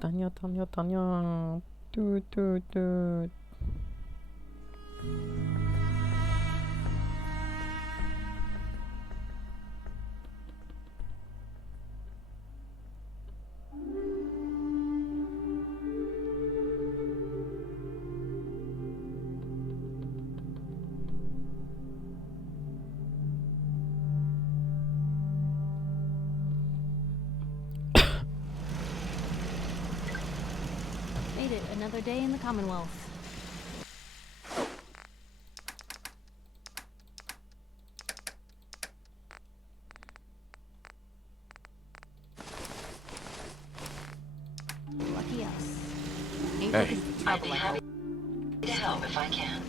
다녀. 뚜뚜뚜. Made it another day in the Commonwealth. Lucky us. Ain't Hey. looking for trouble, I hope. To help if I can.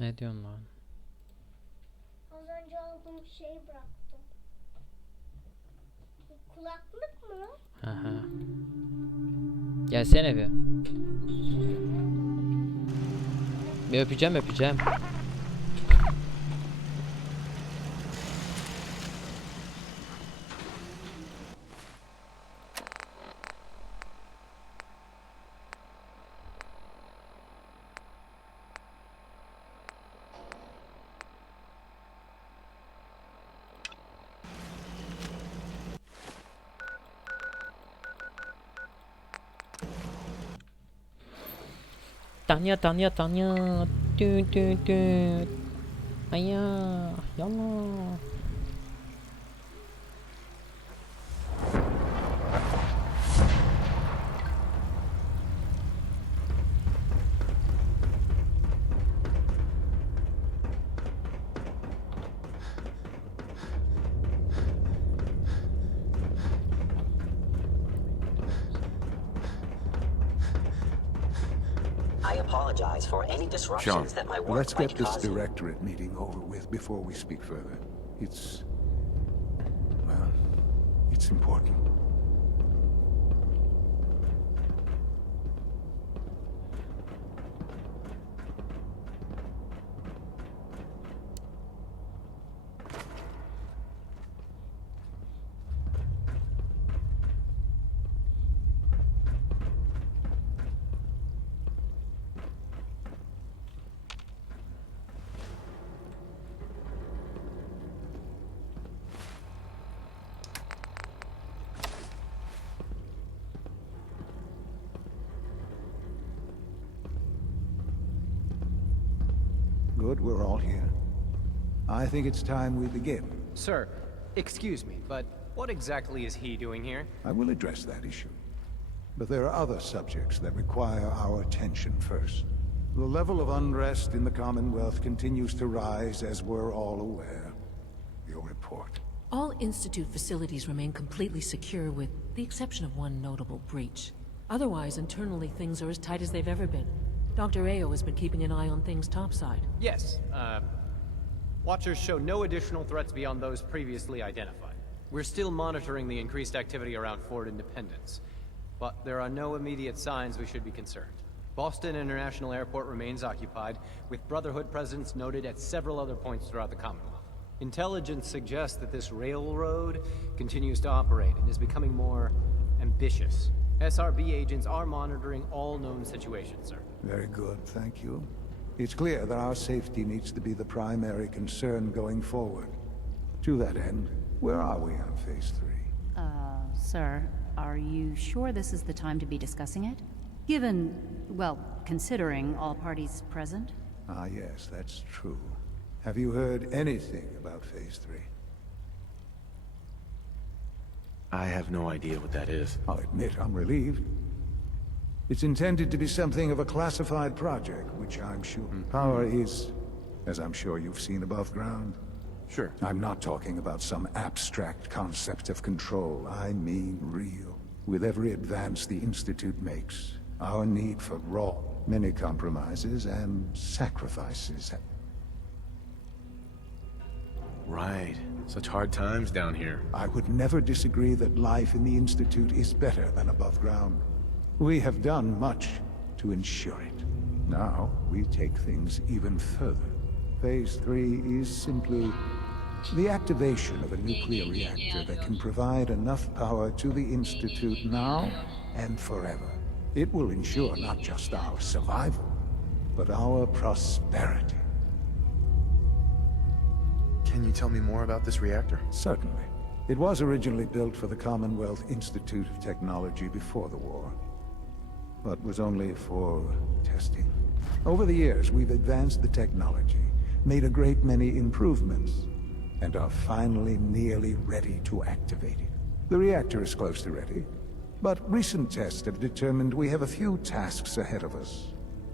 Ne diyorsun lan? Az önce aldığım şeyi bıraktım. Kulaklık mı? Aha. Gelsene bir. Bir öpeceğim. Tanya. Tü. Aya. Yallah. I apologize for any disruptions that my work Let's might get this cause you. directorate meeting over with before we speak further. Well, it's important. Good, we're all here. I think it's time we begin. Sir, excuse me, but what exactly is he doing here? I will address that issue. But there are other subjects that require our attention first. The level of unrest in the Commonwealth continues to rise, as we're all aware. Your report. All Institute facilities remain completely secure with the exception of one notable breach. Otherwise, internally things are as tight as they've ever been. Dr. Ayo has been keeping an eye on things topside. Yes, Watchers show no additional threats beyond those previously identified. We're still monitoring the increased activity around Fort Independence, but there are no immediate signs we should be concerned. Boston International Airport remains occupied, with Brotherhood presence noted at several other points throughout the Commonwealth. Intelligence suggests that this railroad continues to operate and is becoming more ambitious. SRB agents are monitoring all known situations, sir. Very good, thank you. It's clear that our safety needs to be the primary concern going forward. To that end, where are we on Phase 3? Sir, are you sure this is the time to be discussing it? Given, well, considering all parties present? Ah, yes, that's true. Have you heard anything about Phase 3? I have no idea what that is. I'll admit I'm relieved. It's intended to be something of a classified project, which I'm sure power is, as I'm sure you've seen above ground. Sure. I'm not talking about some abstract concept of control. I mean real. With every advance the Institute makes, our need for raw, many compromises and sacrifices. Right. Such hard times down here. I would never disagree that life in the Institute is better than above ground. We have done much to ensure it. Now, we take things even further. Phase 3 is simply the activation of a nuclear reactor that can provide enough power to the Institute now and forever. It will ensure not just our survival, but our prosperity. Can you tell me more about this reactor? Certainly. It was originally built for the Commonwealth Institute of Technology before the war, but was only for testing. Over the years, we've advanced the technology, made a great many improvements, and are finally nearly ready to activate it. The reactor is close to ready, but recent tests have determined we have a few tasks ahead of us.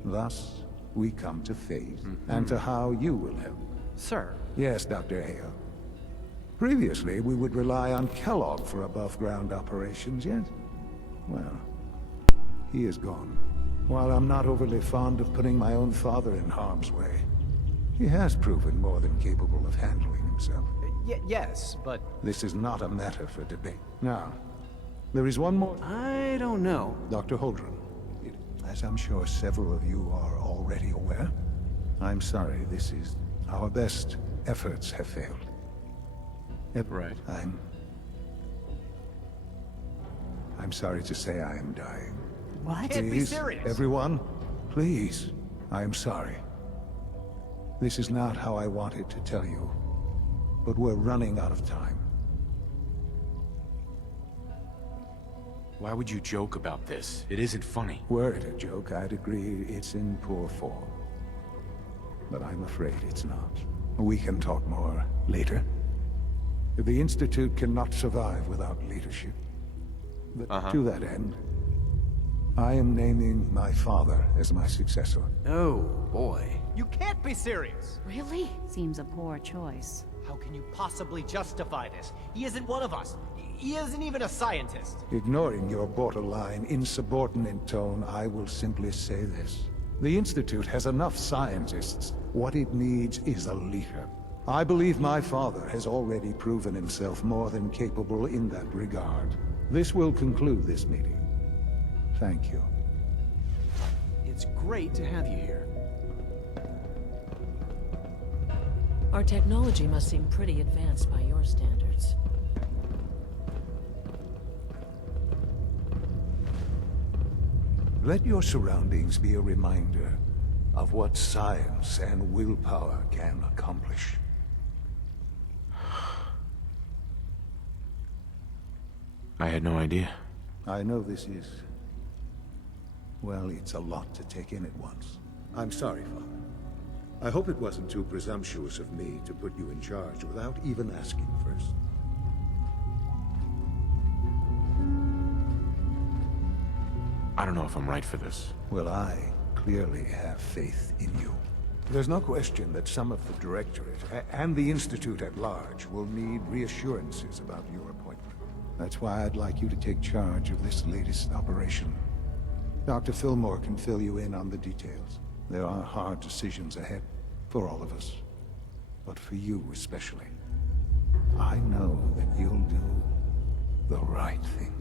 Thus, we come to phase, and to how you will help. Sir, Yes, Dr. Hale. Previously, we would rely on Kellogg for above-ground operations, yes? Well, he is gone. While I'm not overly fond of putting my own father in harm's way, he has proven more than capable of handling himself. yes, but This is not a matter for debate. Now, there is one more. I don't know. Dr. Holdren, as I'm sure several of you are already aware, I'm sorry, this is our best efforts have failed. Right. I'm sorry to say I am dying. What? Can't be Please, serious. everyone, please, I am sorry. This is not how I wanted to tell you, but we're running out of time. Why would you joke about this? It isn't funny. Were it a joke, I'd agree it's in poor form. But I'm afraid it's not. We can talk more later. The Institute cannot survive without leadership. But to that end, I am naming my father as my successor. Oh, boy. you can't be serious! Really? Seems a poor choice. How can you possibly justify this? He isn't one of us. He isn't even a scientist. Ignoring your borderline, insubordinate tone, I will simply say this. The Institute has enough scientists. What it needs is a leader. I believe my father has already proven himself more than capable in that regard. This will conclude this meeting. Thank you. It's great to have you here. Our technology must seem pretty advanced by your standards. Let your surroundings be a reminder of what science and willpower can accomplish. I had no idea. I know this is... well, it's a lot to take in at once. I'm sorry, Father. I hope it wasn't too presumptuous of me to put you in charge without even asking first. I don't know if I'm right for this. Well, I clearly have faith in you. There's no question that some of the Directorate, and the Institute at large, will need reassurances about your appointment. That's why I'd like you to take charge of this latest operation. Dr. Fillmore can fill you in on the details. There are hard decisions ahead, for all of us. But for you especially. I know that you'll do the right thing.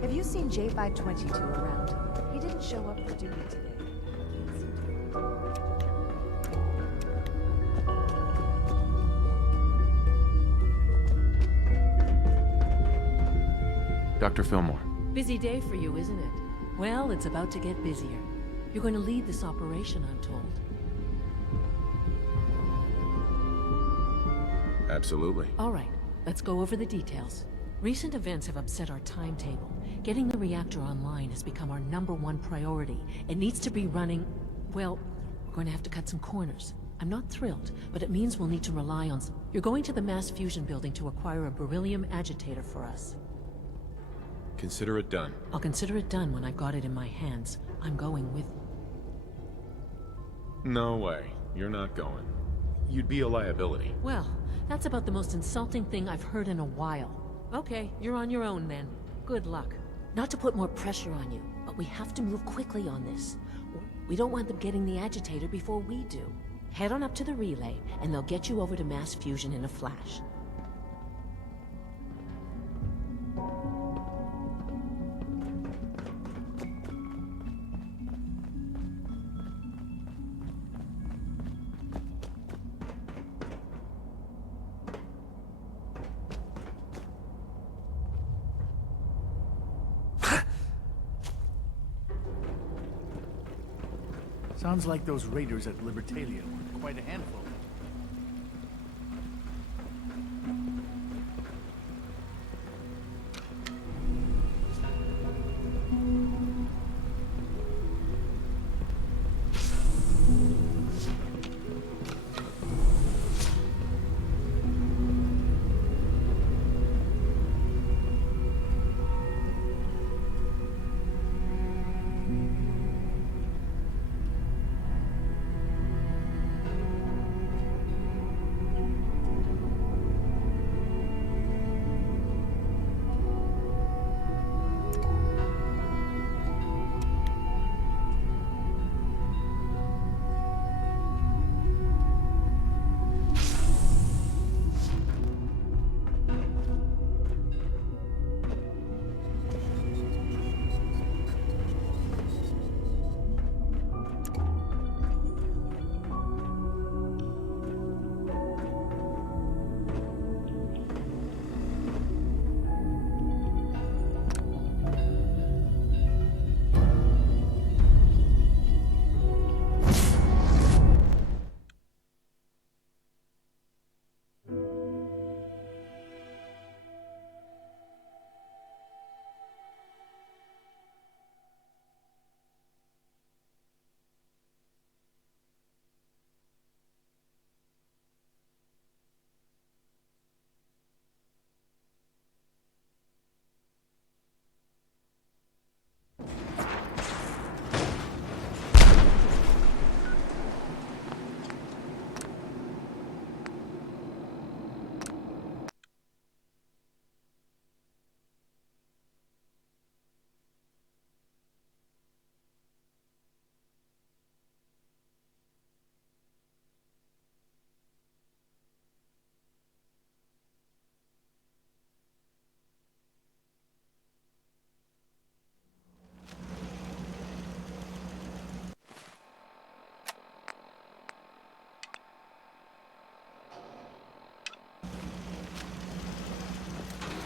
Have you seen J522 around? He didn't show up for duty today. Dr. Fillmore. Busy day for you, isn't it? Well, it's about to get busier. You're going to lead this operation, I'm told. Absolutely. All right, let's go over the details. Recent events have upset our timetable. Getting the reactor online has become our #1 priority. It needs to be running... well, we're going to have to cut some corners. I'm not thrilled, but it means we'll need to rely on... You're going to the mass fusion building to acquire a beryllium agitator for us. Consider it done. I'll consider it done when I've got it in my hands. I'm going with... No way. You're not going. You'd be a liability. Well, that's about the most insulting thing I've heard in a while. Okay, you're on your own then. Good luck. Not to put more pressure on you, but we have to move quickly on this. We don't want them getting the agitator before we do. Head on up to the relay, and they'll get you over to mass fusion in a flash. Sounds like those raiders at Libertalia were quite a handful.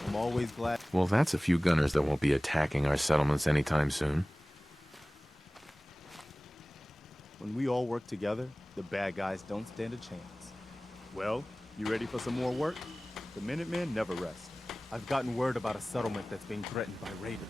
I'm always glad. Well, that's a few gunners that won't be attacking our settlements anytime soon. When we all work together, the bad guys don't stand a chance. Well, you ready for some more work? The Minutemen never rest. I've gotten word about a settlement that's being threatened by raiders.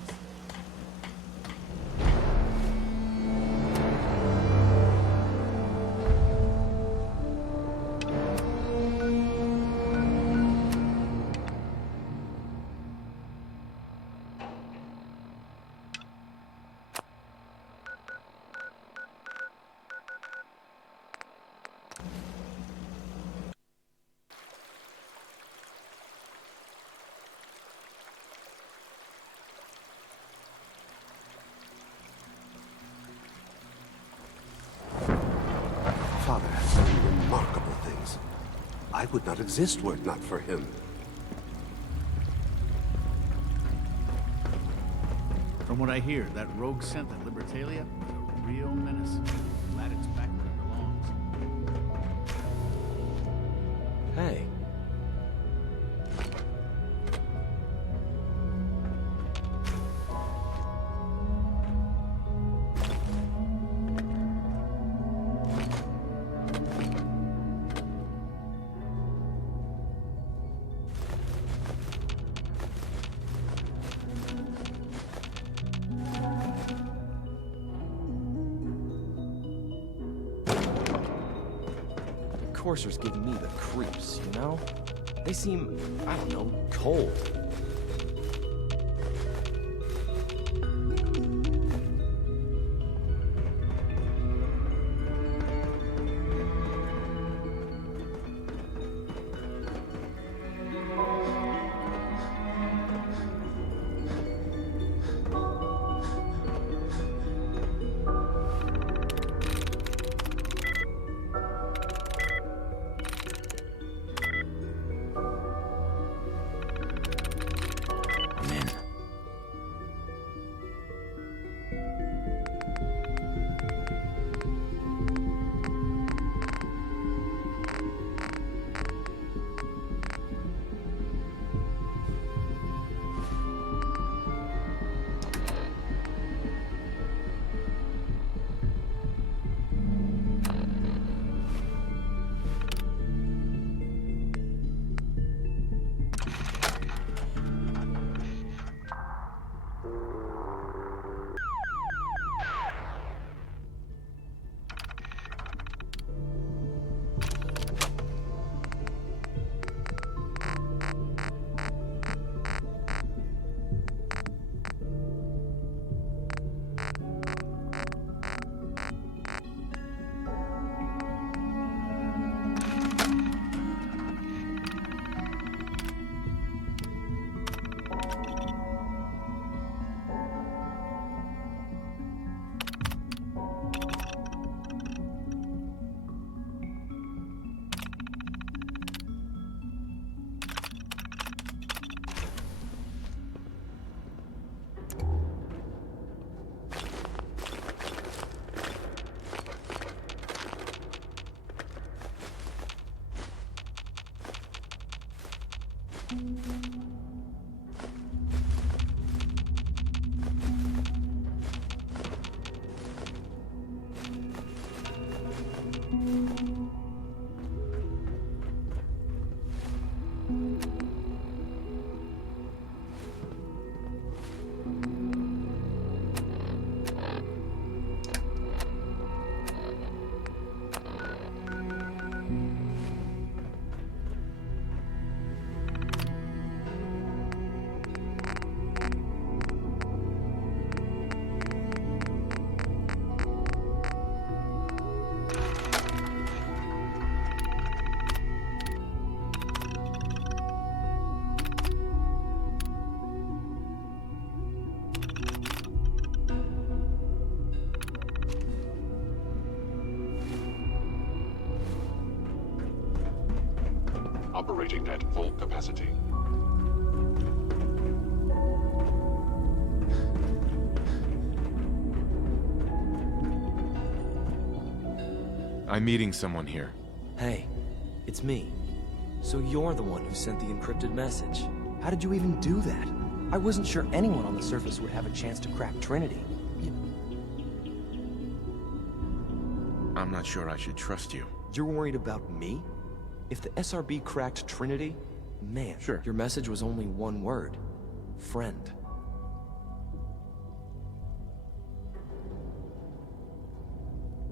Father has done remarkable things. I would not exist were it not for him. From what I hear, that rogue scent at Libertalia is a real menace. Glad it's back where it belongs. Hey. enforcers give me the creeps, you know? They seem, I don't know, cold. Operating at full capacity. I'm meeting someone here. Hey, it's me. So you're the one who sent the encrypted message. How did you even do that? I wasn't sure anyone on the surface would have a chance to crack Trinity. I'm not sure I should trust you. You're worried about me? If the SRB cracked Trinity, man, sure. Your message was only one word. Friend.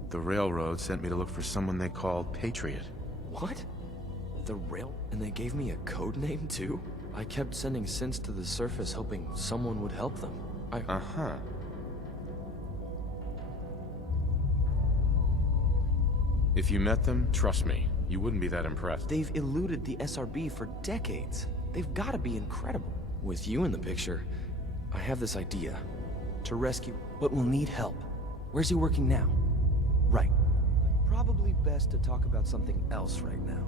The Railroad sent me to look for someone they called Patriot. What? The Rail? And they gave me a code name too? I kept sending synths to the surface hoping someone would help them. Uh-huh. If you met them, trust me, you wouldn't be that impressed. They've eluded the SRB for decades. They've got to be incredible. With you in the picture, I have this idea. To rescue, but we'll need help. Where's he working now? Right. Probably best to talk about something else right now.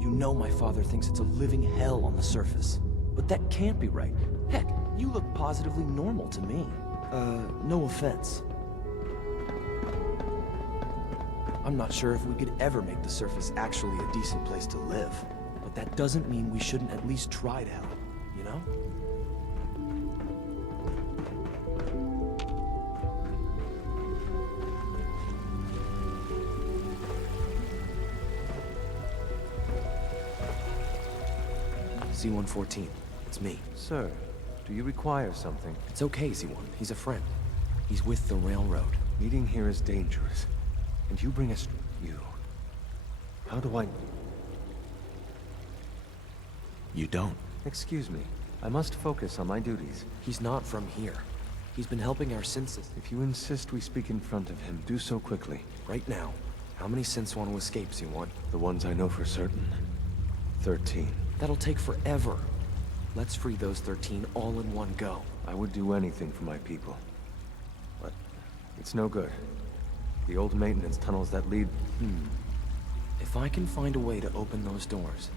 You know my father thinks it's a living hell on the surface. But that can't be right. Heck, you look positively normal to me. No offense. I'm not sure if we could ever make the surface actually a decent place to live. But that doesn't mean we shouldn't at least try to help, you know? C-114, it's me. Sir, do you require something? It's okay, Z1. He's a friend. He's with the Railroad. Meeting here is dangerous. And you bring us... You... How do I... You don't. Excuse me. I must focus on my duties. He's not from here. He's been helping our synths. If you insist we speak in front of him, do so quickly. Right now. How many Synth-Swanu escapes you want? The ones I know for certain. 13. That'll take forever. Let's free those 13 all in one go. I would do anything for my people. But it's no good. The old maintenance tunnels that lead... If I can find a way to open those doors...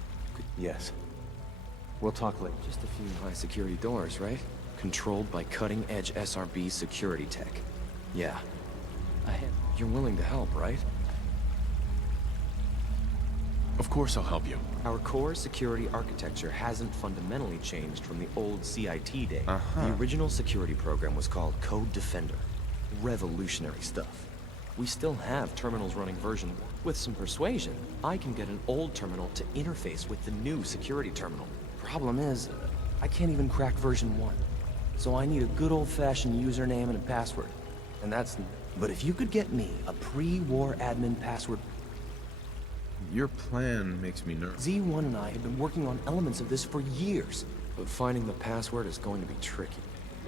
Yes. We'll talk later. Just a few high-security doors, right? Controlled by cutting-edge SRB security tech. Yeah. You're willing to help, right? Of course I'll help you. Our core security architecture hasn't fundamentally changed from the old CIT day. The original security program was called Code Defender. Revolutionary stuff. We still have terminals running version 1. With some persuasion, I can get an old terminal to interface with the new security terminal. Problem is, I can't even crack version 1. So I need a good old-fashioned username and a password. And that's... But if you could get me a pre-war admin password... Your plan makes me nervous. Z1 and I have been working on elements of this for years, but finding the password is going to be tricky.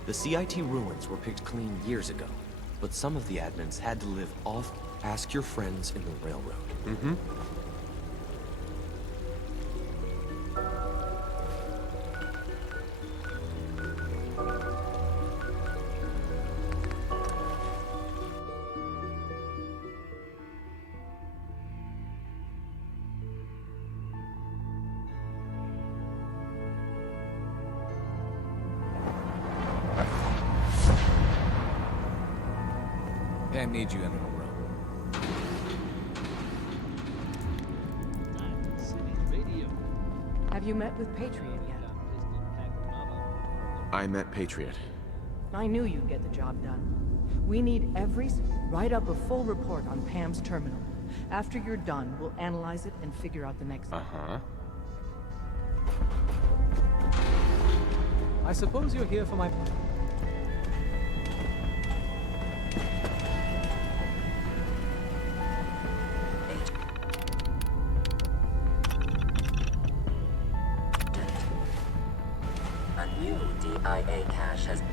The CIT ruins were picked clean years ago, but some of the admins had to live off. Ask your friends in the railroad. Pam needs you in her room. Have you met with Patriot yet? I met Patriot. I knew you'd get the job done. We need write up a full report on Pam's terminal. After you're done, we'll analyze it and figure out the next step. I suppose you're here for my... A new DIA cache has...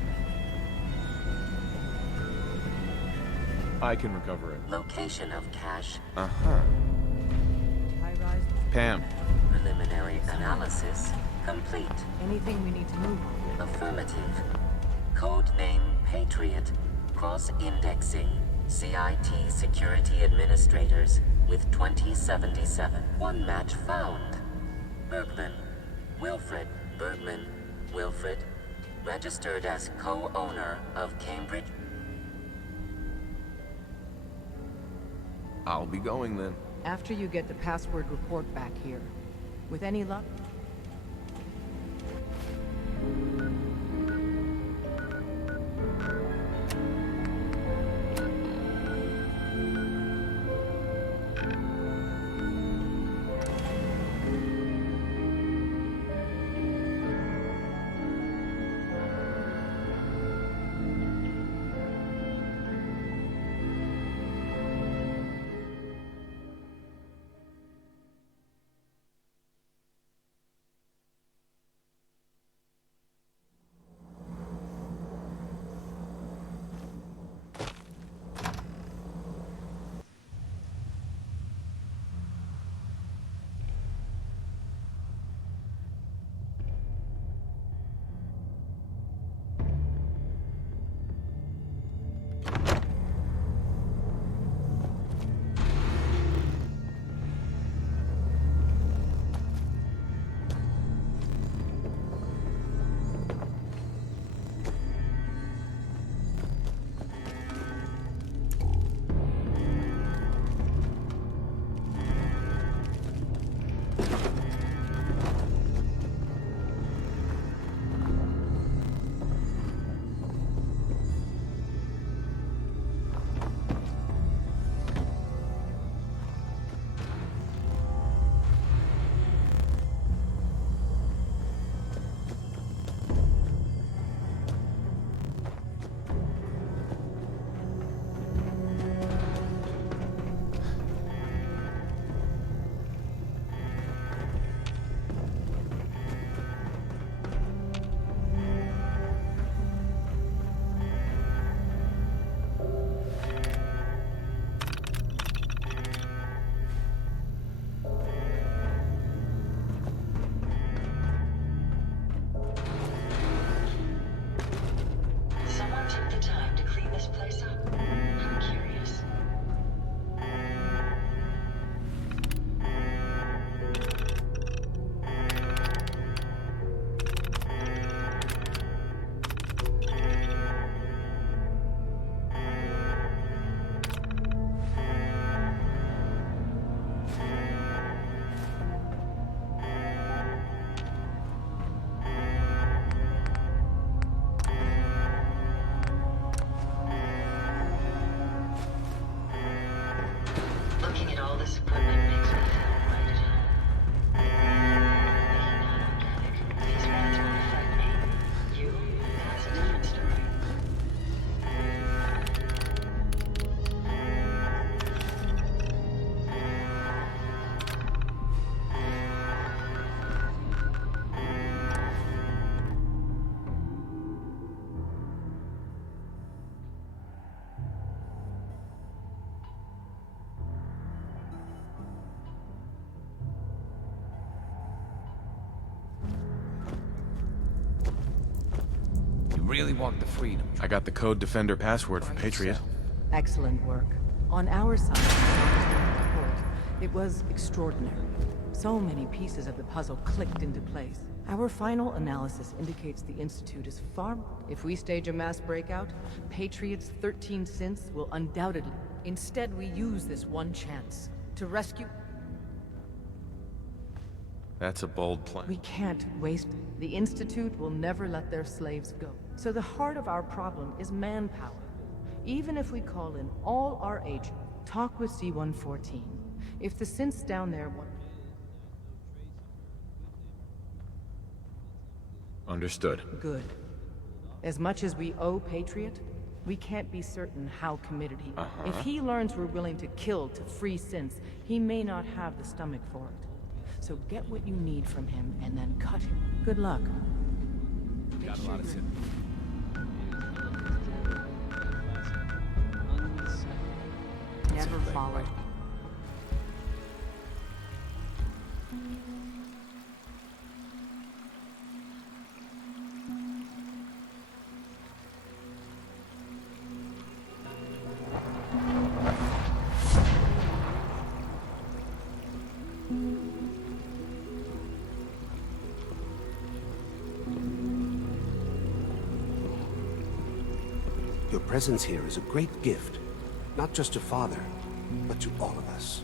I can recover it. Location of cache. Pam. Preliminary analysis complete. Anything we need to move on? Affirmative. Codename Patriot. Cross-indexing. CIT security administrators with 2077. One match found. Bergman. Wilfred. Bergman. Wilfred. Registered as co-owner of Cambridge. I'll be going then. After you get the password report back here. With any luck, really want the freedom. I got the Code Defender password for Patriot. Excellent work. On our side, it was extraordinary. So many pieces of the puzzle clicked into place. Our final analysis indicates the Institute is far... If we stage a mass breakout, Patriot's 13 synths will undoubtedly... Instead, we use this one chance to rescue... That's a bold plan. We can't waste it. The Institute will never let their slaves go. So the heart of our problem is manpower. Even if we call in all our agents, talk with C-114. If the synths down there want... Understood. Good. As much as we owe Patriot, we can't be certain how committed he is. If he learns we're willing to kill to free synths, he may not have the stomach for it. So get what you need from him and then cut him. Good luck. Got a lot of sin. Never followed. Your presence here is a great gift, not just to Father, but to all of us.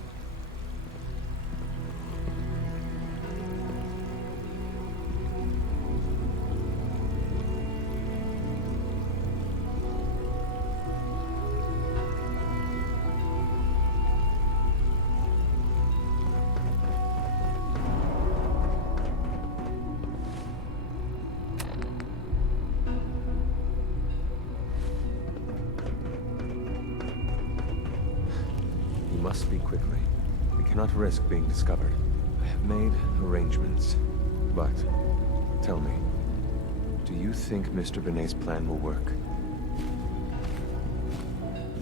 You must speak quickly. We cannot risk being discovered. I have made arrangements. But, tell me, do you think Mr. Benet's plan will work?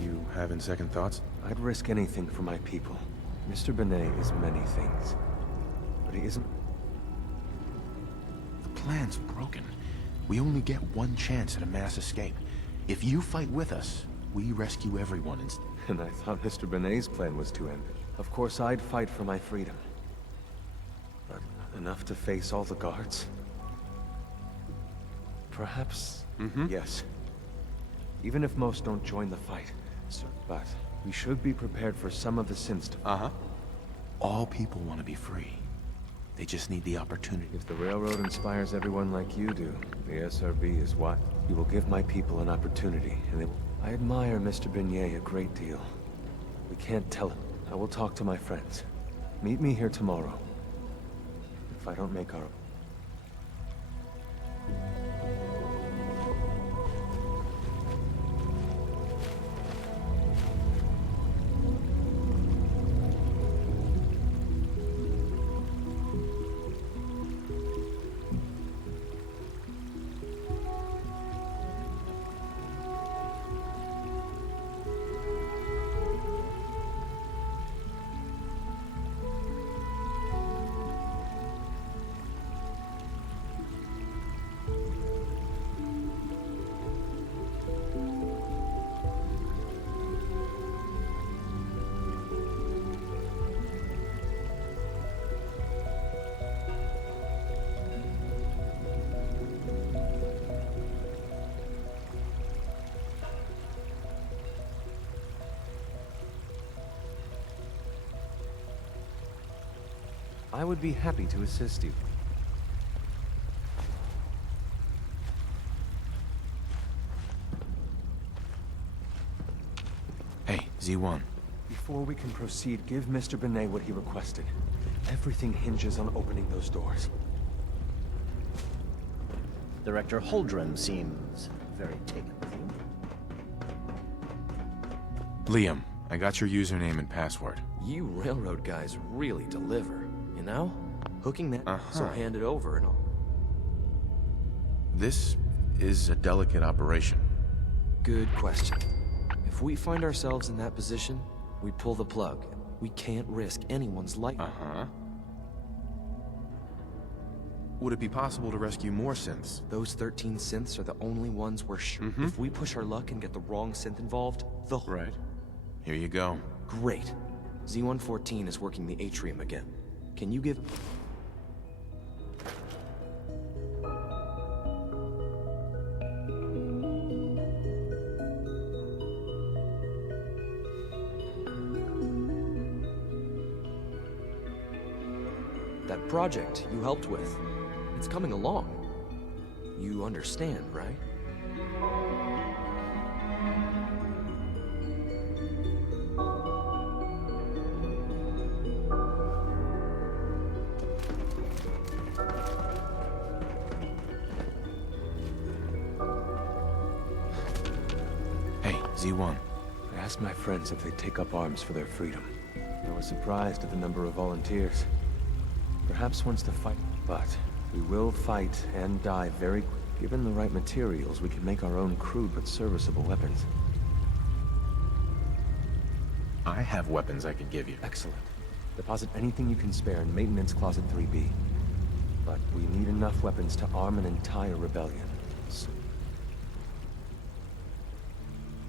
You having second thoughts? I'd risk anything for my people. Mr. Benet is many things, but he isn't... The plan's broken. We only get one chance at a mass escape. If you fight with us, we rescue everyone instead. And I thought Mr. Benet's plan was to end it. Of course, I'd fight for my freedom. But enough to face all the guards? Perhaps, yes. Even if most don't join the fight. But we should be prepared for some of the synths to... All people want to be free. They just need the opportunity. If the Railroad inspires everyone like you do, the SRB is what? You will give my people an opportunity, and they... I admire Mr. Benet a great deal. We can't tell him. I will talk to my friends. Meet me here tomorrow. If I don't make our... I would be happy to assist you. Hey, Z1. Before we can proceed, give Mr. Benet what he requested. Everything hinges on opening those doors. Director Holdren seems very taken with you. Liam, I got your username and password. You railroad guys really deliver, you know? Hooking that, so hand it over and all. This is a delicate operation. Good question. If we find ourselves in that position, we pull the plug. We can't risk anyone's life. Would it be possible to rescue more synths? Those 13 synths are the only ones we're sure. If we push our luck and get the wrong synth involved, the Right. Here you go. Great. Z-114 is working the atrium again. Can you give... That project you helped with, it's coming along. You understand, right? Hey, Z1. I asked my friends if they'd take up arms for their freedom. I was surprised at the number of volunteers. Perhaps once the fight... But we will fight and die very... Given the right materials, we can make our own crude but serviceable weapons. I have weapons I could give you. Excellent. Deposit anything you can spare in Maintenance Closet 3B. But we need enough weapons to arm an entire rebellion.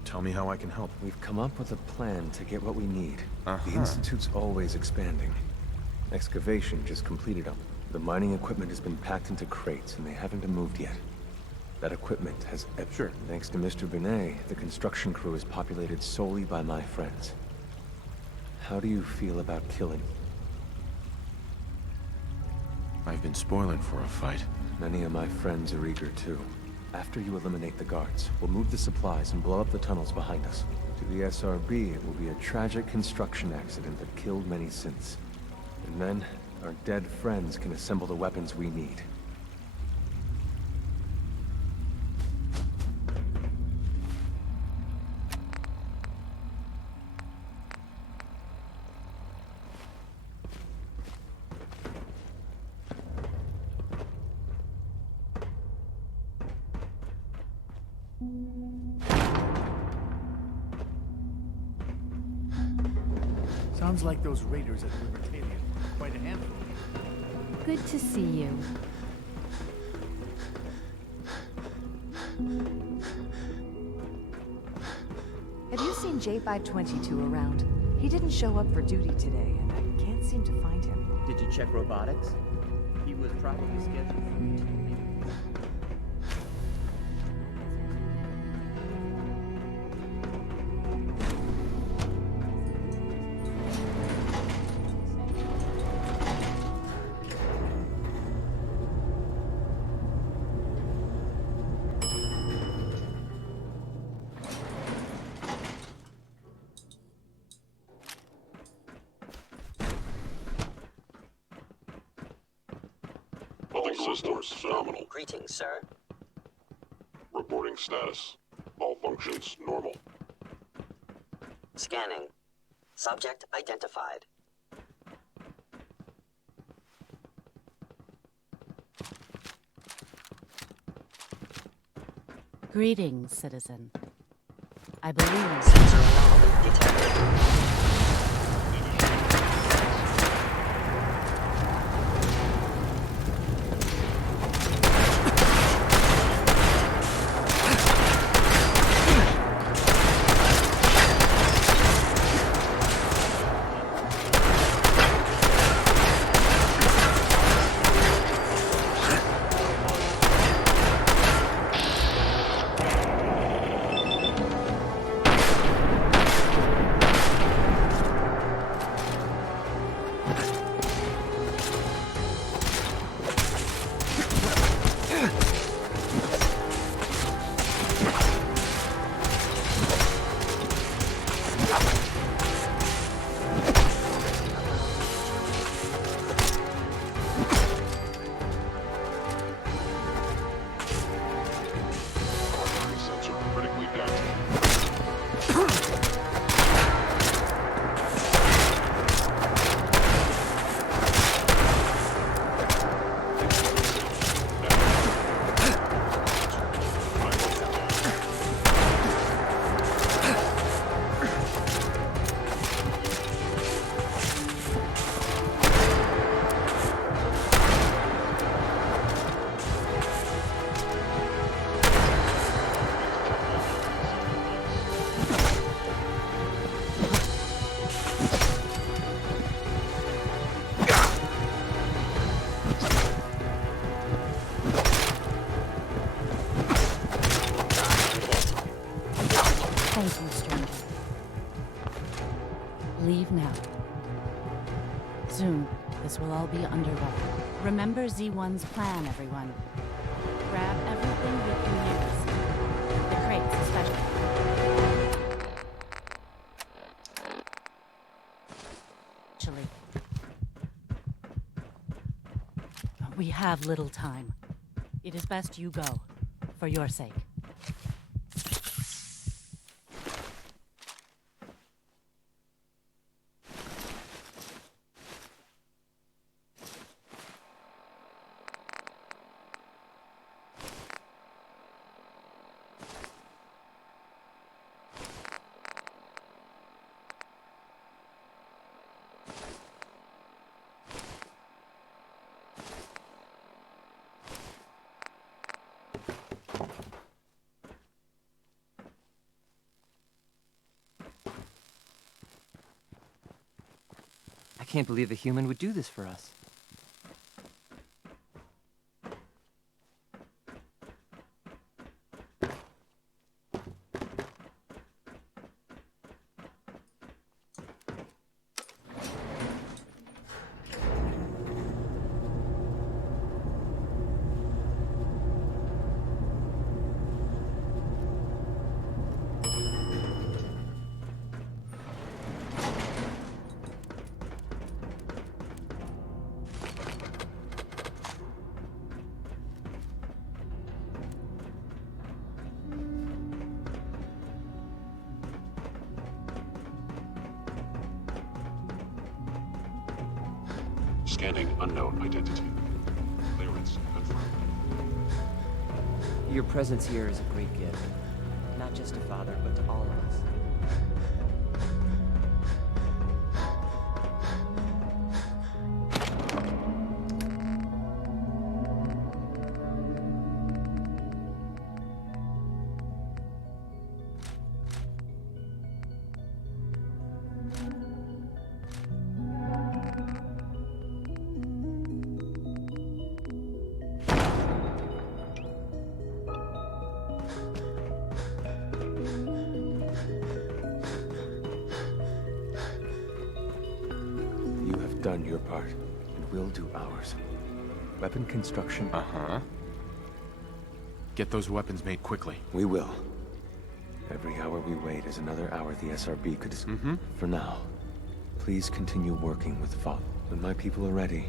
Tell me how I can help. We've come up with a plan to get what we need. The Institute's always expanding. Excavation just completed them. The mining equipment has been packed into crates, and they haven't been moved yet. That equipment has... Sure. Thanks to Mr. Binet, the construction crew is populated solely by my friends. How do you feel about killing? I've been spoiling for a fight. Many of my friends are eager too. After you eliminate the guards, we'll move the supplies and blow up the tunnels behind us. To the SRB, it will be a tragic construction accident that killed many synths. And then, our dead friends can assemble the weapons we need. Sounds like those raiders at Libertalia. Quite a handful. Good to see you. Have you seen J522 around? He didn't show up for duty today, and I can't seem to find him. Did you check robotics? He was probably scheduled for... All systems nominal. Greetings, sir. Reporting status. All functions normal. Scanning. Subject identified. Greetings, citizen. I believe... Sensor anomaly detected. all be underway. Remember Z1's plan, everyone. Grab everything we can use. The crates especially. We have little time. It is best you go, for your sake. I can't believe a human would do this for us. Scanning unknown identity. Clearance confirmed. Your presence here is a great gift. Not just to Father, but to all of us. Done your part, and we'll do ours. Weapon construction. Uh-huh. Get those weapons made quickly. We will. Every hour we wait is another hour the SRB could... For now, please continue working with Father. When my people are ready,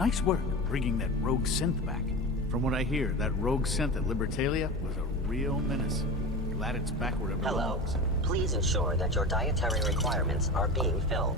Nice work bringing that rogue synth back. From what I hear, that rogue synth at Libertalia was a real menace. Glad it's back where it Hello. belongs. Please ensure that your dietary requirements are being filled.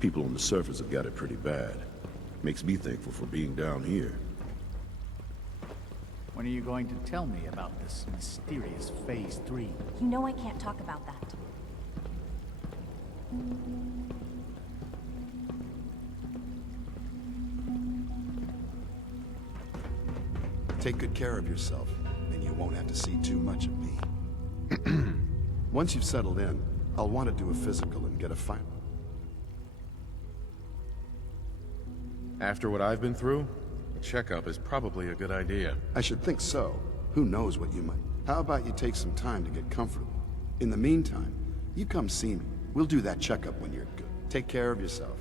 People on the surface have got it pretty bad. Makes me thankful for being down here. When are you going to tell me about this mysterious Phase 3? You know I can't talk about that. Take good care of yourself, and you won't have to see too much of me. Once you've settled in, I'll want to do a physical and get a final. After what I've been through, a checkup is probably a good idea. I should think so. Who knows what you might... How about you take some time to get comfortable? In the meantime, you come see me. We'll do that checkup when you're good. Take care of yourself.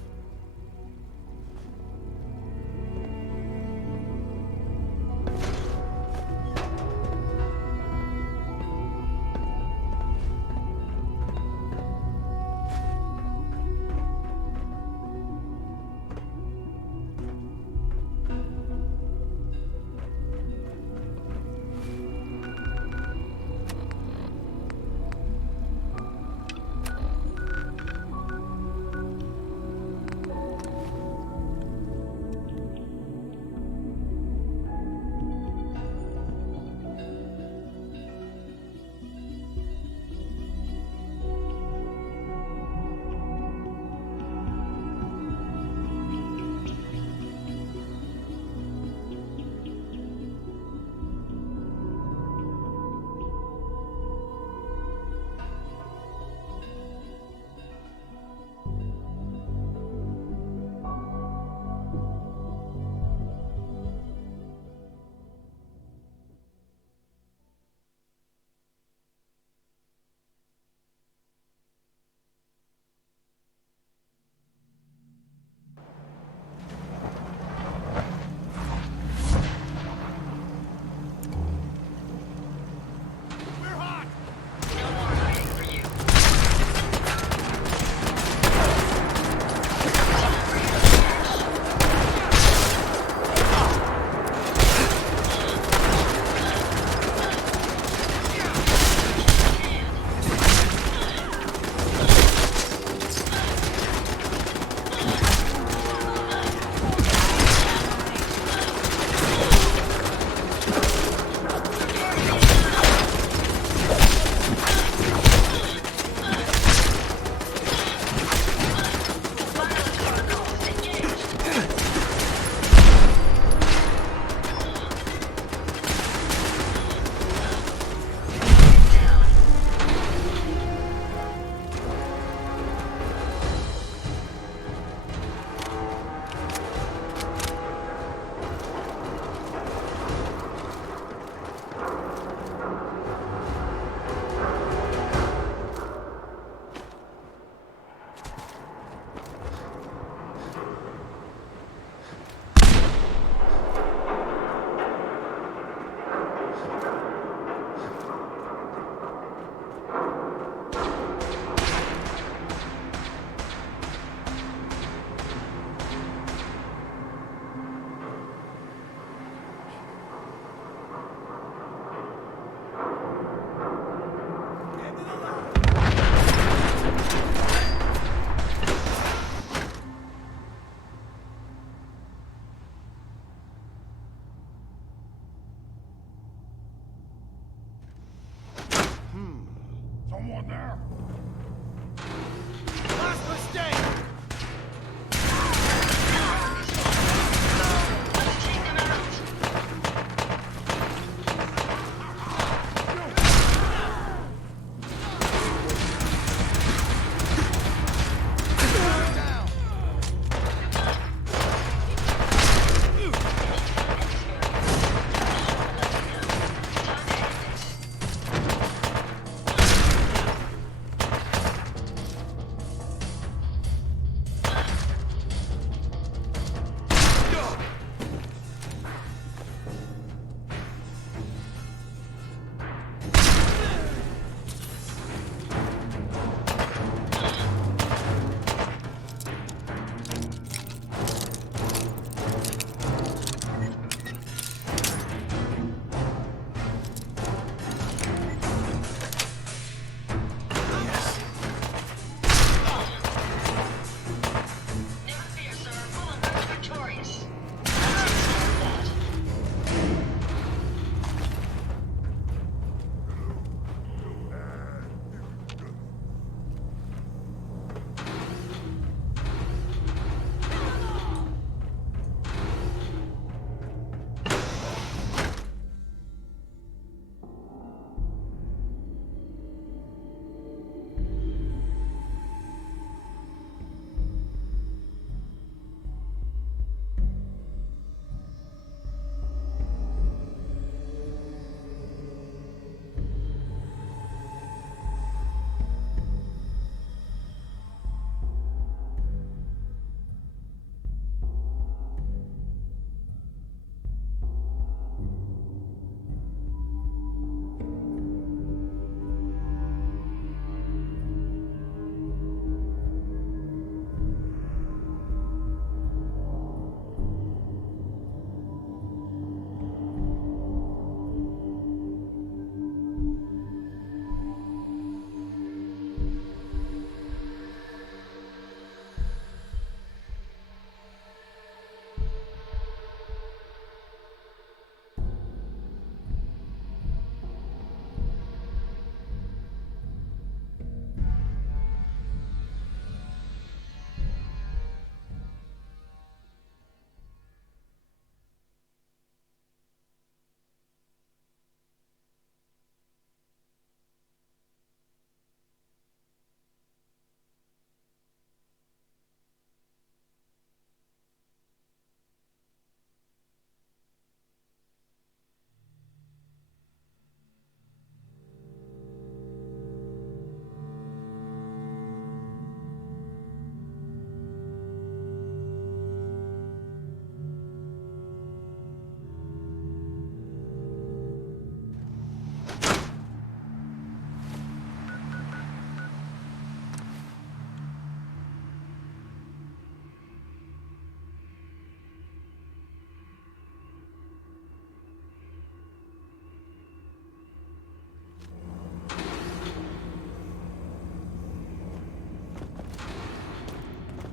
Last mistake!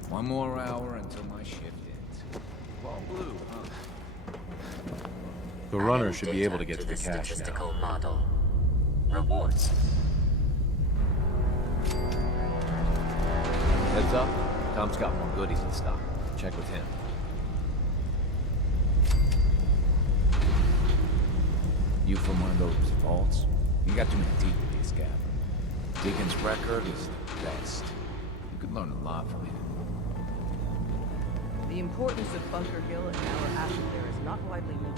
One more hour until my shift ends. All blue, huh? The runner should be able to get to the cache now. Statistical model. Rewards. Heads up, Tom's got more goodies in stock. Check with him. You from one of those vaults? You got too many teeth with this guy. Deacon's record is the best. You could learn a lot from him. The importance of Bunker Hill and our asset there is not widely known,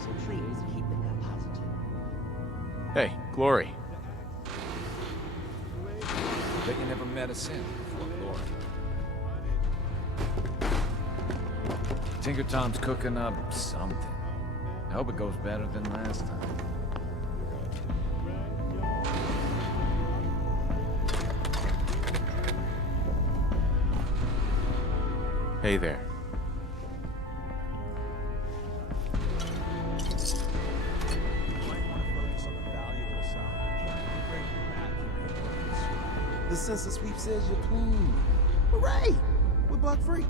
so please keep it that positive. Hey, Glory. Bet you never met a sin before Glory. Tinker Tom's cooking up something. I hope it goes better than last time. Hey there. The census sweep says you're clean. Hooray! We're bug free.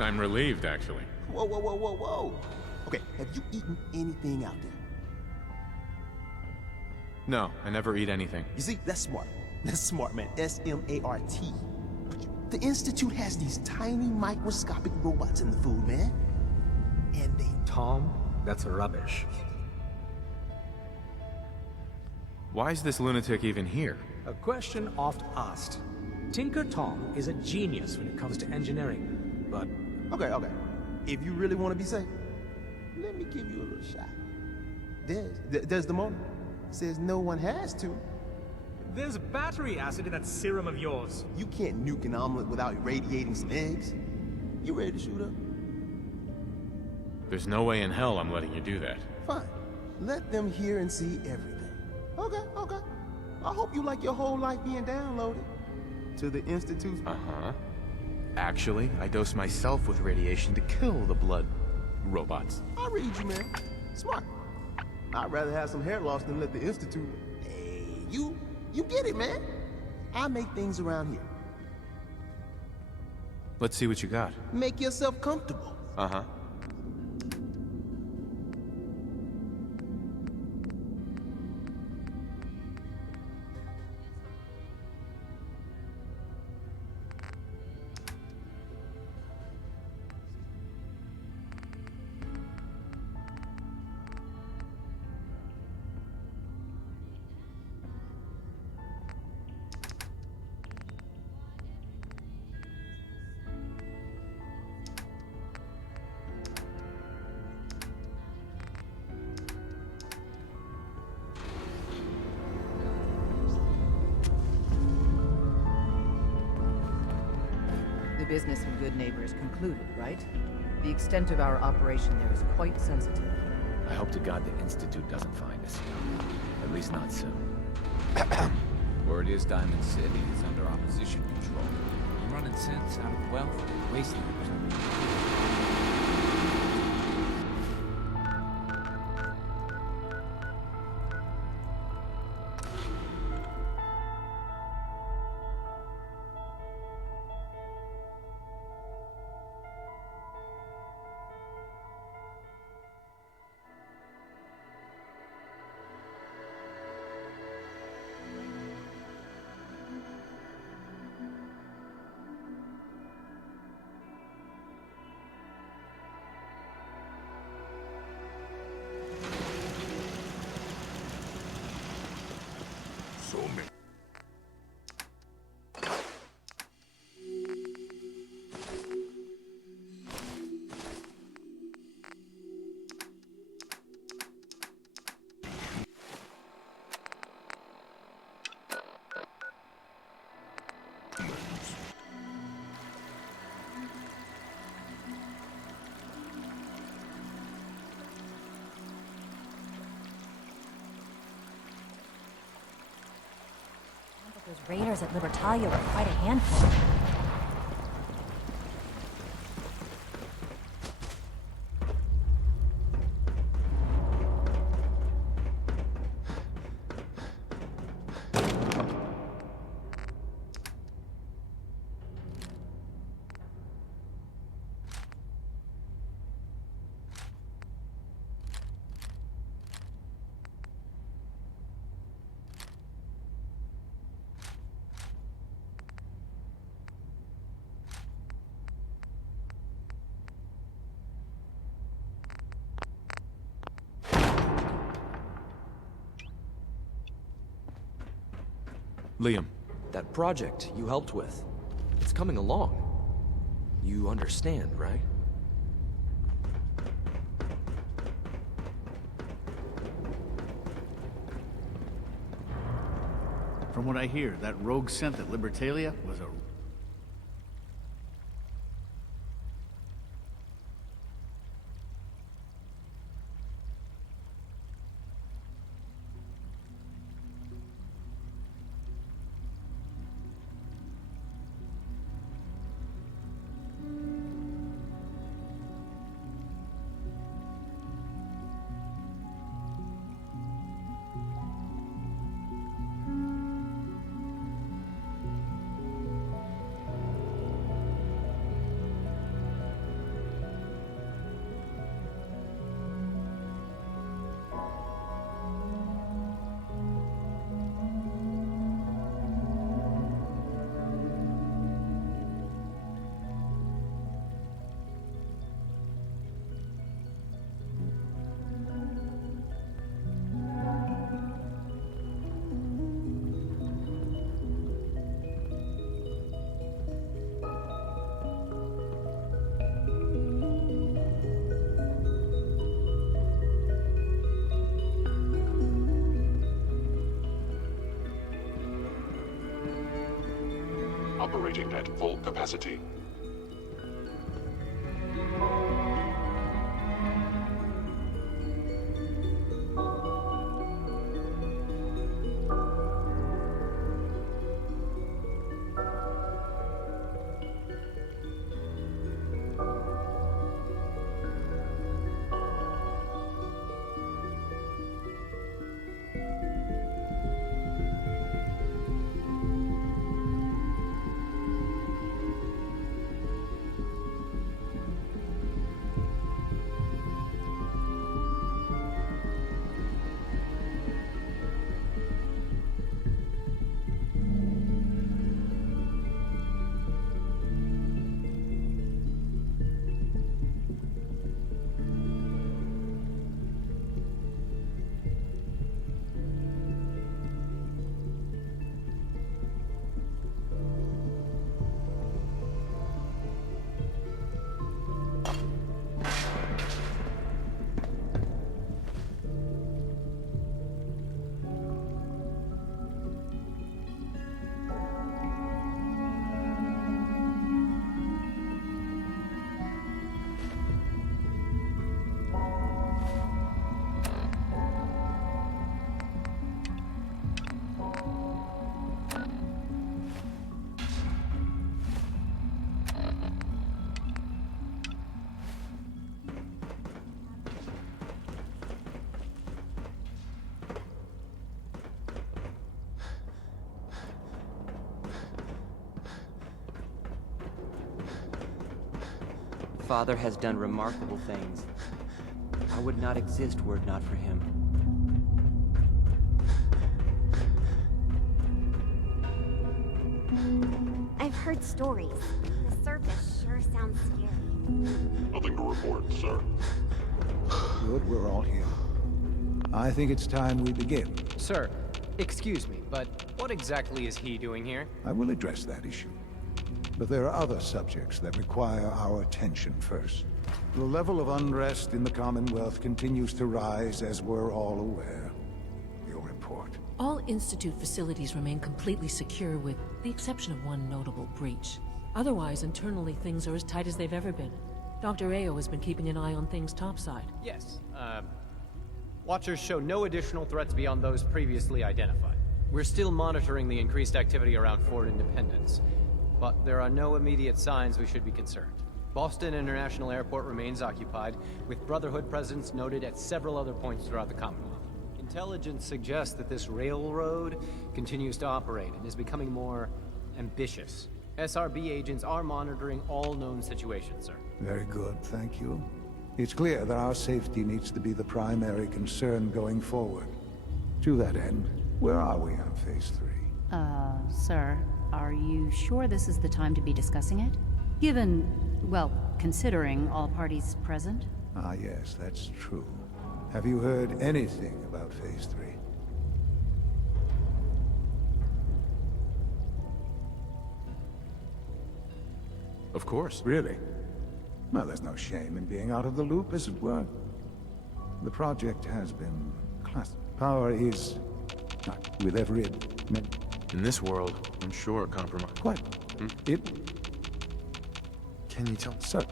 I'm relieved, actually. Whoa, whoa, whoa, whoa, whoa. Okay, have you eaten anything out there? No, I never eat anything. You see, that's smart. That's smart, man. S-M-A-R-T. The Institute has these tiny microscopic robots in the food, man. And they... Tom, that's rubbish. Why is this lunatic even here? A question oft asked. Tinker Tom is a genius when it comes to engineering, but... Okay. If you really want to be safe, let me give you a little shot. Desdemona says no one has to. There's battery acid in that serum of yours. You can't nuke an omelet without irradiating some eggs. You ready to shoot up? There's no way in hell I'm letting you do that. Fine. Let them hear and see everything. Okay. I hope you like your whole life being downloaded to the Institute. Uh-huh. Actually, I dose myself with radiation to kill the blood robots. I read you, man. Smart. I'd rather have some hair loss than let the Institute... Hey, you get it, man. I make things around here. Let's see what you got. Make yourself comfortable. Uh-huh. The business of Good Neighbor is concluded, right? The extent of our operation there is quite sensitive. I hope to God the Institute doesn't find us. At least not soon. Word is Diamond City is under opposition control. I'm running cents out of wealth and wasteland. So many. Those raiders at Libertalia were quite a handful. Liam. That project you helped with, it's coming along. You understand, right? From what I hear, that rogue scent at Libertalia was a... operating at full capacity. Father has done remarkable things. I would not exist were it not for him. I've heard stories. The surface sure sounds scary. Nothing to report, sir. Good, we're all here. I think it's time we begin. Sir, excuse me, but what exactly is he doing here? I will address that issue. But there are other subjects that require our attention first. The level of unrest in the Commonwealth continues to rise, as we're all aware. Your report. All Institute facilities remain completely secure with the exception of one notable breach. Otherwise, internally, things are as tight as they've ever been. Dr. Ayo has been keeping an eye on things topside. Yes, Watchers show no additional threats beyond those previously identified. We're still monitoring the increased activity around Fort Independence, but there are no immediate signs we should be concerned. Boston International Airport remains occupied, with Brotherhood presence noted at several other points throughout the Commonwealth. Intelligence suggests that this railroad continues to operate and is becoming more ambitious. SRB agents are monitoring all known situations, sir. Very good, thank you. It's clear that our safety needs to be the primary concern going forward. To that end, where are we on Phase 3? Sir, are you sure this is the time to be discussing it? Given, well, considering all parties present? Ah, yes, that's true. Have you heard anything about Phase 3? Of course. Really? Well, there's no shame in being out of the loop, as it were. The project has been classified. Power is, with every in this world, I'm sure a compromise. What? It... Can you tell? Sir,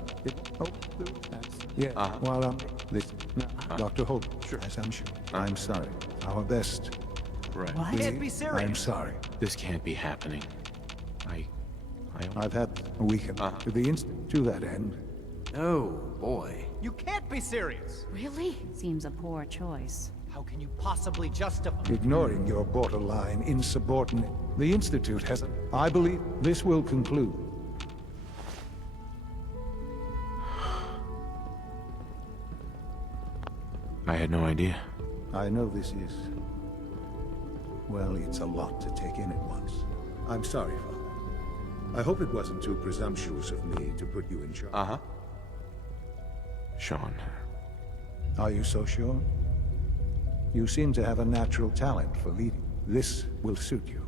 yeah, well, this... Dr. Holt. Sure. Yes, I'm sure. I'm sorry. Our best. Right. What? Can't be serious. I'm sorry. This can't be happening. I've had a weekend. To the to that end. Oh, boy. You can't be serious! Really? Seems a poor choice. How can you possibly justify... Ignoring your borderline insubordinate. The Institute has... I believe this will conclude. I had no idea. I know this is... Well, it's a lot to take in at once. I'm sorry, Father. I hope it wasn't too presumptuous of me to put you in charge. Uh-huh. Sean. Are you so sure? You seem to have a natural talent for leading. This will suit you.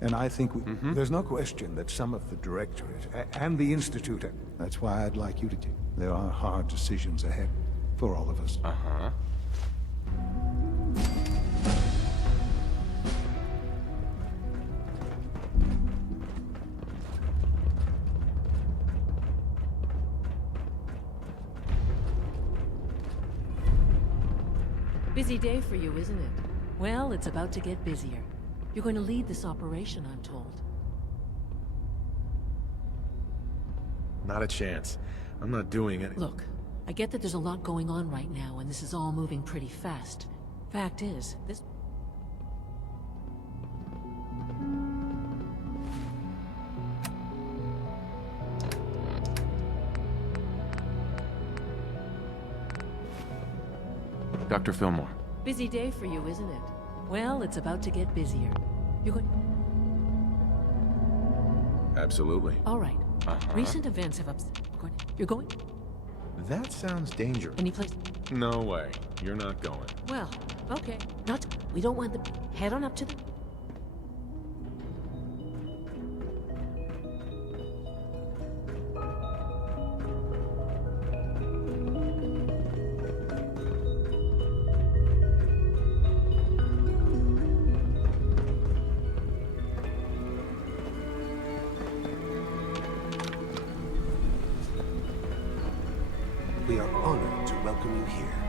And I think there's no question that some of the Directorate and the Institute... That's why I'd like you to take... There are hard decisions ahead for all of us. Uh-huh. Busy day for you, isn't it? Well, it's about to get busier. You're going to lead this operation, I'm told. Not a chance. I'm not doing it. Look, I get that there's a lot going on right now, and this is all moving pretty fast. Fact is, this... Dr. Fillmore. Busy day for you, isn't it? Well, it's about to get busier. You're going... Absolutely. All right. Recent events have You're going... That sounds dangerous. Any place... No way. You're not going. Well, okay. We don't want the... Head on up to the... We are honored to welcome you here.